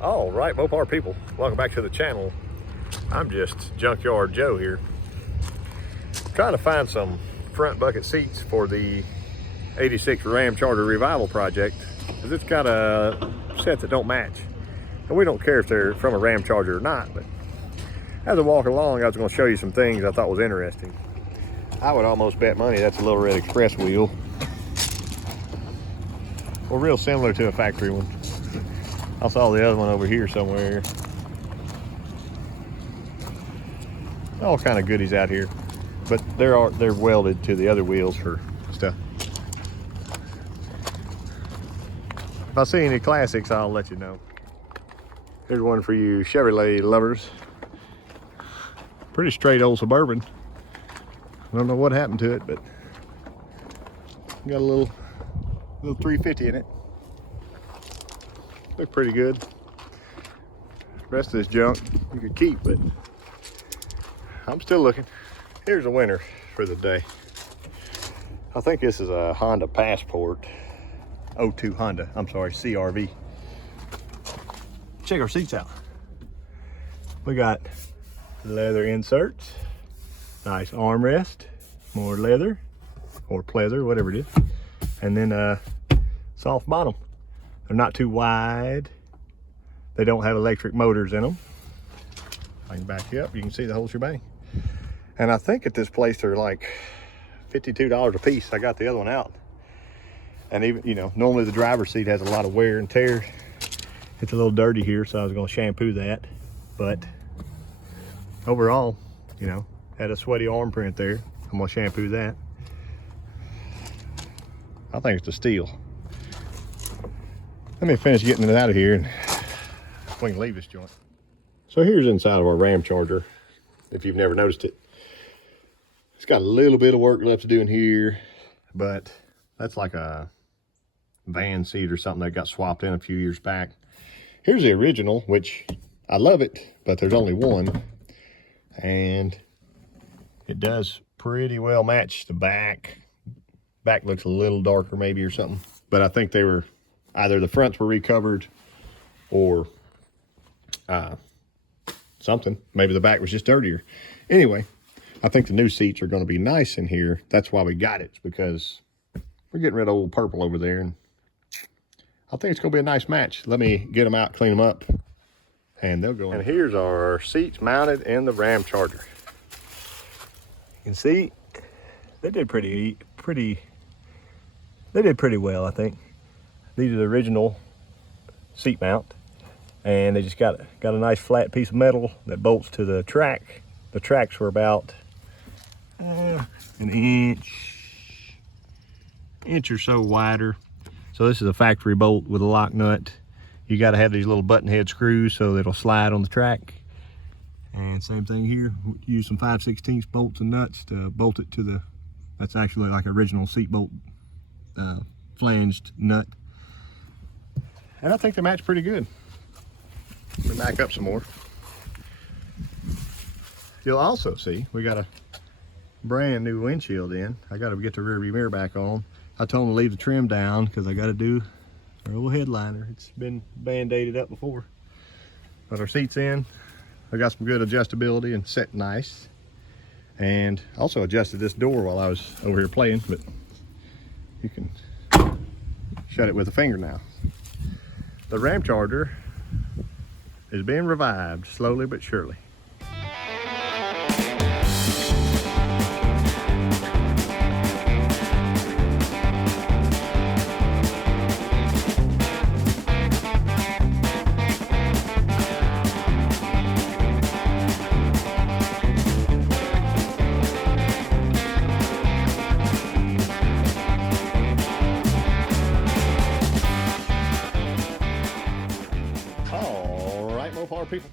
All right, Mopar people, welcome back to the channel. I'm just Junkyard Joe here, trying to find some front bucket seats for the 86 RamCharger revival project, because it's got a set that don't match. And we don't care if they're from a RamCharger or not, but as I walk along, I was going to show you some things I thought was interesting. I would almost bet money that's a Little Red Express wheel. Well, real similar to a factory one. I saw the other one over here somewhere. All kind of goodies out here, but they're welded to the other wheels for stuff. If I see any classics, I'll let you know. Here's one for you Chevrolet lovers. Pretty straight old Suburban. I don't know what happened to it, but got a little 350 in it. Look pretty good. The rest of this junk you could keep, but I'm still looking. Here's a winner for the day. I think this is a Honda Passport. 02 Honda, I'm sorry, CRV. Check our seats out. We got leather inserts, nice armrest, more leather or pleather, whatever it is, and then soft bottom. They're not too wide. They don't have electric motors in them. I can back you up, you can see the whole shebang. And I think at this place they're like $52 a piece. I got the other one out. And even, you know, normally the driver's seat has a lot of wear and tear. It's a little dirty here, so I was gonna shampoo that. But overall, you know, had a sweaty arm print there. I'm gonna shampoo that. I think it's a steal. Let me finish getting it out of here and we can leave this joint. So here's inside of our RamCharger, if you've never noticed it. It's got a little bit of work left to do in here, but that's like a van seat or something that got swapped in a few years back. Here's the original, which I love it, but there's only one. And it does pretty well match the back. Back looks a little darker maybe or something, but I think they were either the fronts were recovered or something. Maybe the back was just dirtier. Anyway, I think the new seats are going to be nice in here. That's why we got it, because we're getting rid of old purple over there, and I think it's going to be a nice match. Let me get them out, clean them up, and they'll go in. And here's our seats mounted in the RamCharger. You can see they did pretty well, I think. These are the original seat mount, and they just got a nice flat piece of metal that bolts to the track. The tracks were about an inch or so wider. So this is a factory bolt with a lock nut. You got to have these little button head screws so that it'll slide on the track. And same thing here. Use some 5/16 bolts and nuts to bolt it to the. That's actually like original seat bolt flanged nut. And I think they match pretty good. Let me back up some more. You'll also see we got a brand new windshield in. I got to get the rear view mirror back on. I told them to leave the trim down because I got to do our little headliner. It's been band-aided up before. But our seat's in. I got some good adjustability and set nice. And also adjusted this door while I was over here playing, but you can shut it with a finger now. The RamCharger is being revived slowly but surely. All right, Mopar people.